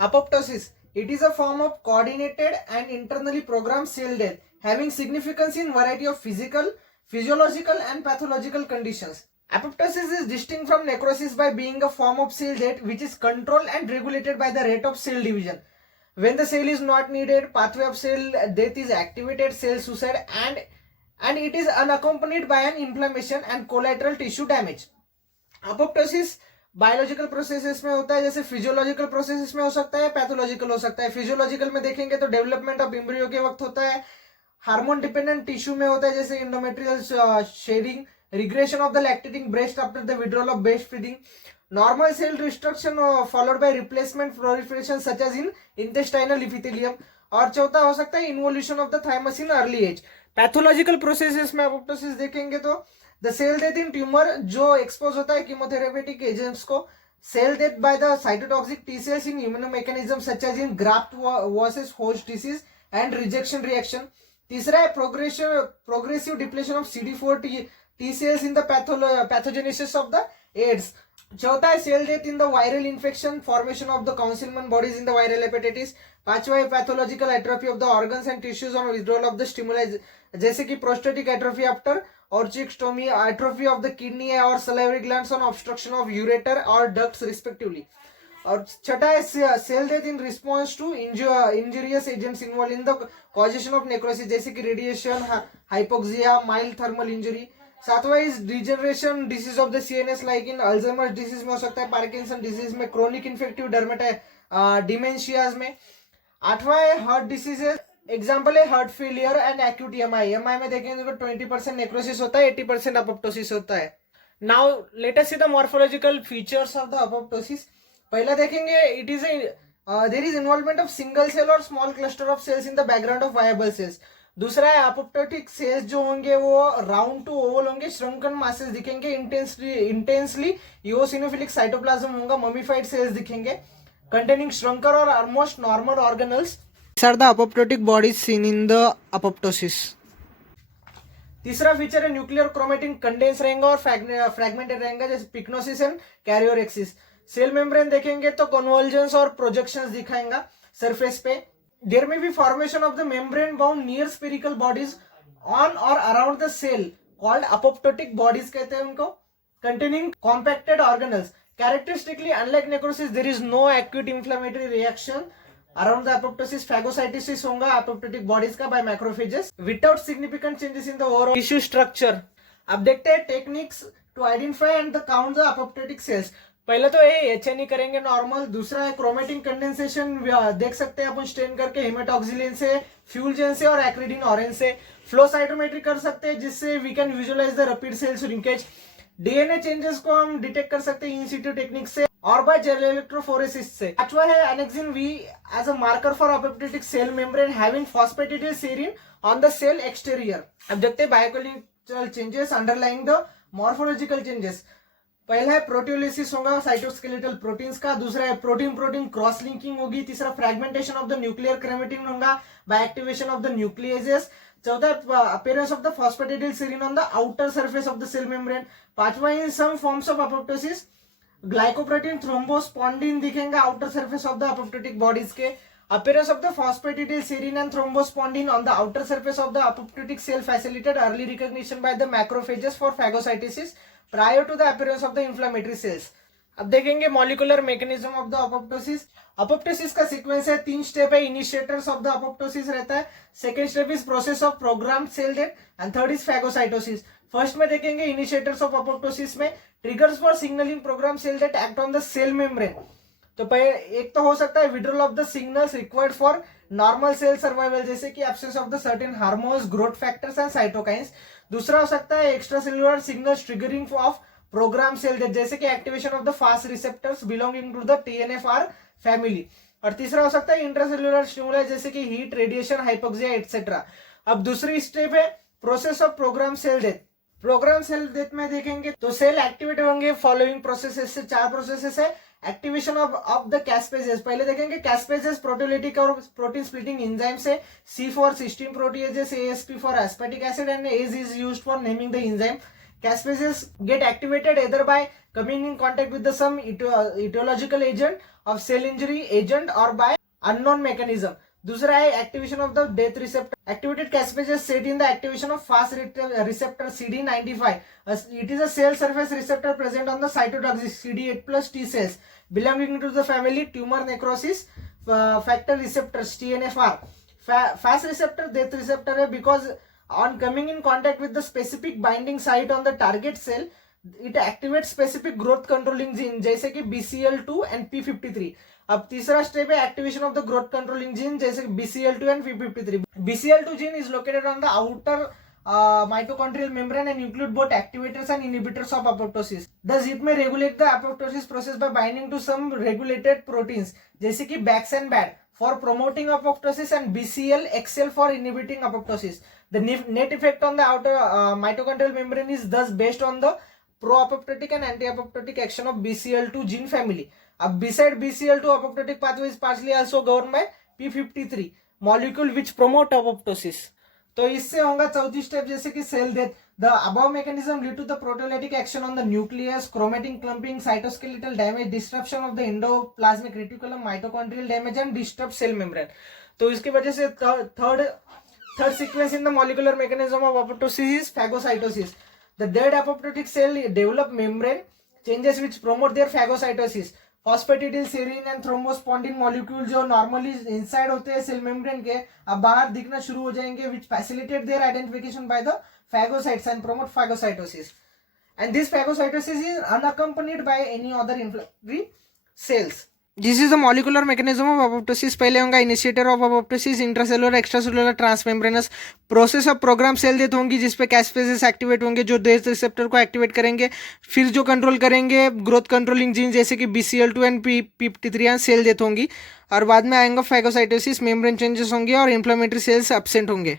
Apoptosis. It is a form of coordinated and internally programmed cell death, having significance in variety of physical, physiological and pathological conditions. Apoptosis is distinct from necrosis by being a form of cell death which is controlled and regulated by the rate of cell division. When the cell is not needed, pathway of cell death is activated, cell suicide, and it is unaccompanied by an inflammation and collateral tissue damage. Apoptosis biological processes में होता है, जैसे physiological processes में हो सकता है, pathological हो सकता है. फिजियोलॉजिकल में देखेंगे तो डेवलपमेंट ऑफ एम्ब्रियो के वक्त होता है. हार्मोन डिपेंडेंट टिश्यू में होता है, जैसे endometrial shedding, regression of the lactating breast after the withdrawal of breast feeding, normal cell destruction followed by replacement proliferation such as in intestinal epithelium. और चौथा हो सकता है involution of the thymus in early age. Pathological processes में apoptosis देखेंगे तो the cell death in tumour जो expose होता है कीमोथेरेपेटिक एजेंट्स को, cell death by the cytotoxic T cells in immunomechanism such as in graft versus host disease and rejection reaction. तीसरा है progressive depletion of CD4 T cells in the pathogenesis of the AIDS. चौथा है cell death in the viral infection, formation of the Councilman bodies in the viral hepatitis. पांचवा है pathological atrophy of the organs and tissues on withdrawal of the stimuli, जैसे कि prostatic atrophy after orchiectomy, atrophy of the kidney or salivary glands on obstruction of ureter or ducts respectively. और छठा है cell death in response to injurious agents involve in the causation of necrosis, जैसे कि radiation, hypoxia, mild thermal injury. सातवां is degeneration disease of the CNS like in Alzheimer's disease में हो सकता है, पार्किंसन डिजीज में, क्रोनिक इन्फेक्टिव डिमेंशियाज में. आठवां है हार्ट डिसीजेस, एग्जाम्पल है heart failure and acute MI. MI में देखेंगे तो 20% नेक्रोसिस होता है, 80% अपोप्टोसिस होता है. Now let us see the morphological features of the apoptosis. पहला देखेंगे it is there is involvement of single cell और small cluster of cells in the background of viable cells. दूसरा है अपोप्टोटिक सेल्स जो होंगे वो राउंड टू ओवल होंगे, श्रंकन masses दिखेंगे, इंटेंसली इओसिनोफिलिक साइटोप्लाज्म होगा, ममीफाइड सेल्स दिखेंगे कंटेनिंग श्रंकर और almost normal organelles. These are the apoptotic bodies seen in the apoptosis. तीसरा फीचर है न्यूक्लियर क्रोमेटिन कंडेंस रहेगा और फ्रैगमेंटेड रहेगा, जैसे पिक्नोसिस एंड कैरियोरेक्सिस. सेल मेम्ब्रेन देखेंगे तो कन्वर्जेंस और प्रोजेक्शंस दिखाएगा सरफेस पे. There may be formation of the membrane bound near spherical bodies on और around the cell called apoptotic bodies कहते हैं उनको, containing compacted organelles. Characteristically unlike necrosis there is no acute inflammatory reaction around the apoptosis. Phagocytosis होगा apoptotic bodies का by macrophages without significant changes in the overall tissue structure. अब देखते हैं techniques to identify and the count the apoptotic cells. पहले तो ये HNE करेंगे normal. दूसरा है क्रोमेटिन कंडेंसेशन, देख सकते हैं अपन स्टेन करके हेमेटॉक्सिलिन से, फ्यूलजेन से और एक्रिडिन ऑरेंज से. फ्लो साइटोमेट्री कर सकते हैं जिससे we can visualise the rapid cell shrinkage. DNA changes को हम डिटेक्ट कर सकते हैं इन सिटू टेक्निक से और बाय जेल इलेक्ट्रोफोरेसिस से. पांचवा है annexin V as a marker for apoptotic cell membrane having phosphatidyl serine on the cell exterior. अब देखते हैं biochemical changes underlying the morphological changes. पहला है प्रोटियोलिसिस होगा साइटोस्केलेटल प्रोटीन्स का. दूसरा है प्रोटीन प्रोटीन क्रॉस लिंकिंग होगी. तीसरा fragmentation of the nuclear chromatin होगा बाय एक्टिवेशन ऑफ द न्यूक्लियेजेस. चौथा appearance of the phosphatidyl serine on the outer surface of the cell membrane. पांचवा in some forms of apoptosis glycoprotein thrombospondin दिखेंगे outer surface of the apoptotic bodies के. appearance of the phosphatidyl serine and thrombospondin on the outer surface of the apoptotic cell facilitated early recognition by the macrophages for phagocytosis prior to the appearance of the inflammatory cells. अब देखेंगे molecular mechanism of the apoptosis. Apoptosis का sequence है, 3 step है. Initiators of the apoptosis रहता है, second step is process of program cell death and third is phagocytosis. First में देखेंगे initiators of apoptosis में triggers for signalling program cell death act on the cell membrane. तो एक तो हो सकता है withdrawal of the signals required for normal cell survival, जैसे कि absence of the certain hormones, growth factors and cytokines. दूसरा हो सकता है extra cellular signals triggering of program cell death, जैसे कि activation of the fast receptors belonging to the TNFR family. और तीसरा हो सकता है इंट्रासेल्युलर स्टिमुलाई, जैसे कि हीट, रेडिएशन, हाइपोक्सिया एटसेट्रा. अब दूसरी स्टेप है process of program cell death. Program cell death में देखेंगे तो सेल एक्टिवेट होंगे फॉलोइंग प्रोसेसेस से. 4 प्रोसेसेस है. Activation of the caspases. पहले देखेंगे कैस्पेजेस प्रोटियोलिटिक और प्रोटीन स्प्लिटिंग एंजाइम से. C for cysteine proteases, ASP for aspartic acid and AZ is used for naming the enzyme. Caspases get activated either by coming in contact with some etiological agent of cell injury agent or by unknown mechanism. दूसरा है activation of the death receptor. Activated caspases set in the activation of fast receptor CD95. It is a cell surface receptor present on the cytotoxic CD8 plus T cells belonging to the family tumor necrosis factor receptors TNFR. Fast receptor death receptor है because on coming in contact with the specific binding site on the target cell it activates specific growth controlling gene जैसे कि BCL2 and P53. अब तीसरा step है activation of the growth controlling gene जैसे BCL2 and P53. BCL2 gene is located on the outer mitochondrial membrane and include both activators and inhibitors of apoptosis. Thus it may regulate the apoptosis process by binding to some regulated proteins जैसे कि BAX and BAD for promoting apoptosis and BCL-XL for inhibiting apoptosis. The net effect on the outer mitochondrial membrane is thus based on the pro-apoptotic and anti-apoptotic action of BCL2 gene family. Beside BCL2, apoptotic pathway is partially also governed by P53 molecule which promote apoptosis. तो इससे होगा चौथी step जैसे कि cell death. The above mechanism lead to the proteolytic action on the nucleus, chromatin clumping, cytoskeletal damage, disruption of the endoplasmic reticulum, mitochondrial damage and disturb cell membrane. तो इसकी वजह से third sequence in the molecular mechanism of apoptosis is phagocytosis. The dead apoptotic cell develop membrane changes which promote their phagocytosis. Phosphatidyl, serine and thrombospondin molecule जो normally inside होते हैं cell membrane के अब बाहर दिखना शुरू हो जाएंगे which facilitate their identification by the phagocytes and promote phagocytosis. And this phagocytosis is unaccompanied by any other inflammatory cells. This is the molecular mechanism of apoptosis. पहले होगा initiator of apoptosis, intracellular, extracellular, transmembranous process of program cell death होंगी जिसपे कैस्पेजेस activate होंगे जो death receptor को activate करेंगे. फिर जो कंट्रोल करेंगे ग्रोथ कंट्रोलिंग जीन जैसे कि BCL2 and P53 cell death होंगी. और बाद में आएंगे फैगोसाइटोसिस, मेम्ब्रेन चेंजेस होंगे और इन्फ्लेमेटरी सेल्स एब्सेंट होंगे.